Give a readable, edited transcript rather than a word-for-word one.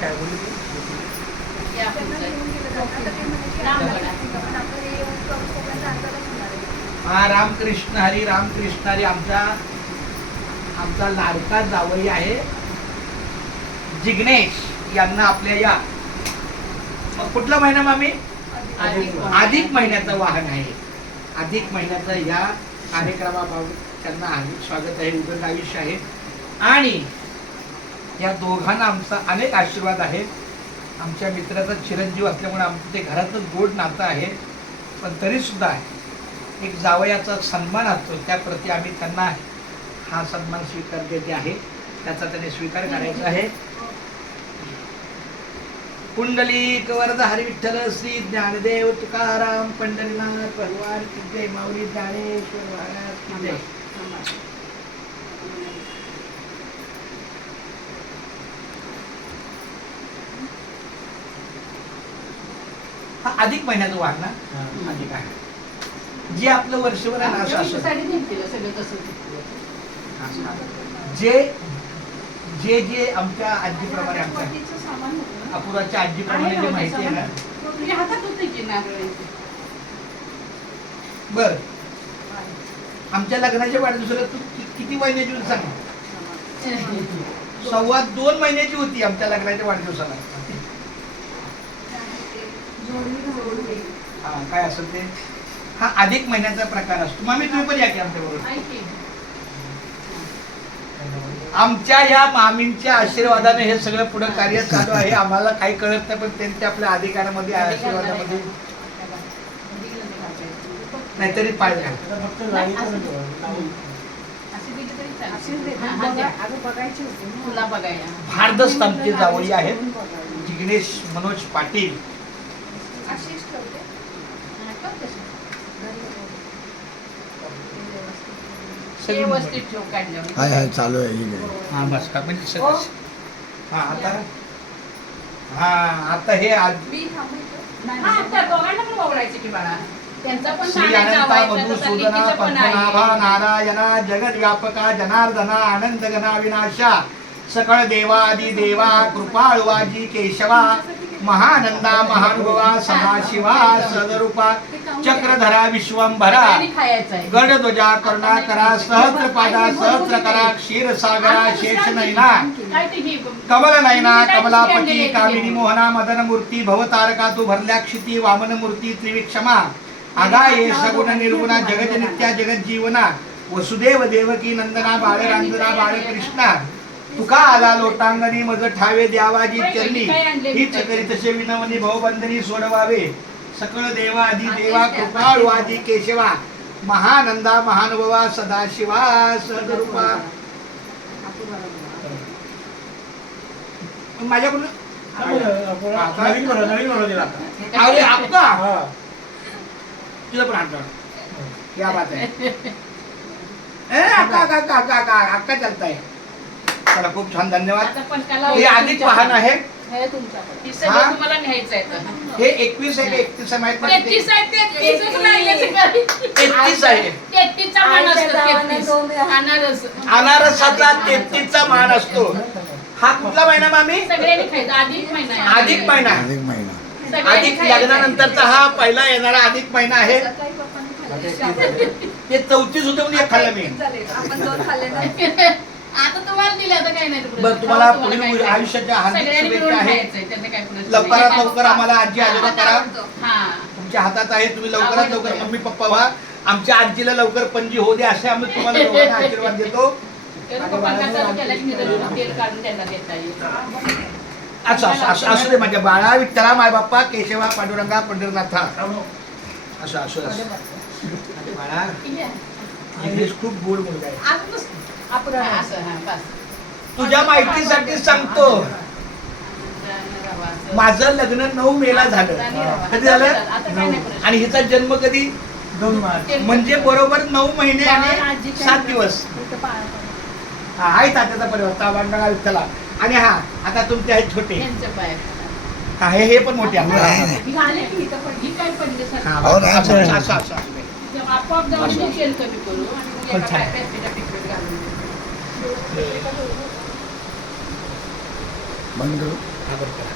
काय बोलली हा रामकृष्ण हरी रामकृष्ण हरी. आमचा लाडका जावई आहे जिग्नेश यांना आपल्या या कुठला महिना मामी अधिक महिन्याचं वाहन आहे. अधिक महिन्याचं या कार्यक्रमाबाबत त्यांना हार्दिक स्वागत आहे, उदंड आयुष्य आहे. आणि या दोघांना आमचा अनेक आशीर्वाद आहे. आमच्या मित्राचा चिरंजीव असल्यामुळे आमचं ते घरातच गोड नातं आहे. पण तरी सुद्धा एक जावयाचा सन्मान असतो, त्याप्रती आम्ही त्यांना हा सन्मान स्वीकार देते आहे, त्याचा त्याने स्वीकार करायचा आहे. पुंडलिक वरद हरी विठ्ठल श्री ज्ञानदेव तुकाराम पंढरीनाथ भगवान की जय. माऊली ज्ञानेश्वर महाराज की जय. हा अधिक महिन्याचं वाहन ना अधिक आहे जे आपलं वर्षभर जे जे आमच्या आजीप्रमाणे आमच्या अपुराच्या आजीप्रमाणे जे माहिती आहे ना. बर आमच्या लग्नाच्या वाढदिवसाला तू किती महिन्याची होती सांग. 2.25 महिन्याची होती आमच्या लग्नाच्या वाढदिवसाला. हा काय असेल ते हा अधिक महिन्याचा प्रकार असतो. मामी तुम्ही पण या की आमच्याबरोबर. आमच्या या मामींच्या आशीर्वादाने हे सगळं पुढे कार्य चालू आहे. आम्हाला काही कळत नाही, पण त्यांच्या आपल्या अधिकारामध्ये आशीर्वादामध्ये नाहीतरी पाहिजे. भारदस्त आमचे जावई आहेत जिग्नेश मनोज पाटील. चालू आहे. हा बस का म्हणजे हा आता हा आता हे श्री अनंता मधुसूदना पद्मनाभा नारायणा जगद्व्यापका जनार्दना आनंद गणा विनाशा सकळ देवादी देवा कृपाळवाजी केशवा महानंदा महानुभवा सदाशिवा सदरूपा चक्रधरा विश्वंभरा गडध्वजा करुणाकरा सहस्रपादा सहस्रकरा क्षीरसागरा शेषनयना कमल नयना कमलापती कामिनी मोहना मदन मूर्ती भवतारका तू भरल्या क्षिती वामन मूर्ती त्रिविक्षमा आगाये सगुण निर्गुणा जगजनित्या जगज्जीवना वसुदेव देवकी नंदना बाळरांजना बाळकृष्णा तुका आला लोटांगणी मज ठावे द्यावाजी चरणी हीच करी तसे विनवनी भवबंधनी सोडवावे सकळ देवा आदी देवा कृपाळवादी केशवा महानंदा महानुभवा सदाशिवा सदरूपा. माझ्याकडून अरे अक्का तुझं पण आठवण क्या बात आहे. अक्का अक्का अक्का अक्का अक्का चालताय. चला खूप छान धन्यवाद. हे अधिक वाहन आहे. हे 21 आहे 31 आहे माहित नाही. 33 आहे. अनारसाचा 33 चा मान असतो. हा कुठला महिना मामी. अधिक महिना. अधिक लग्नानंतरचा हा पहिला येणारा अधिक महिना आहे. ते 34 होते म्हणून एक खाल्लं मी. आता तुम्हाला दिलं आता काही नाही. बरं तुम्हाला पुढील आयुष्याच्या हार्दिक शुभेच्छा आहे. लवकरात लवकर आम्हाला आजी आजोबा करा. तुमच्या हातात आहे. तुम्ही लवकरात लवकर मम्मी पप्पा व्हा. आमच्या आजीला लवकर पणजी होऊ दे असे आम्ही तुम्हाला दोघांना आशीर्वाद देतो. असू दे माझ्या बाळा विठ्ठला माय बाप्पा केशवा पांडुरंगा पंढरनाथा असं असू बाळा. खूप गोड मुलगा आहे. तुझ्या माहितीसाठी सांगतो माझं लग्न 9 मेला झालं. कधी झालं आणि हिचा जन्म कधी 2 मार्च म्हणजे बरोबर 9 महिने आणि 7 दिवस. आहे तात्याचा परिवार वांडळा विठ्ठला. आणि हा आता तुमचे आहेत छोटे हे पण मोठे बंद हा, बरं करा.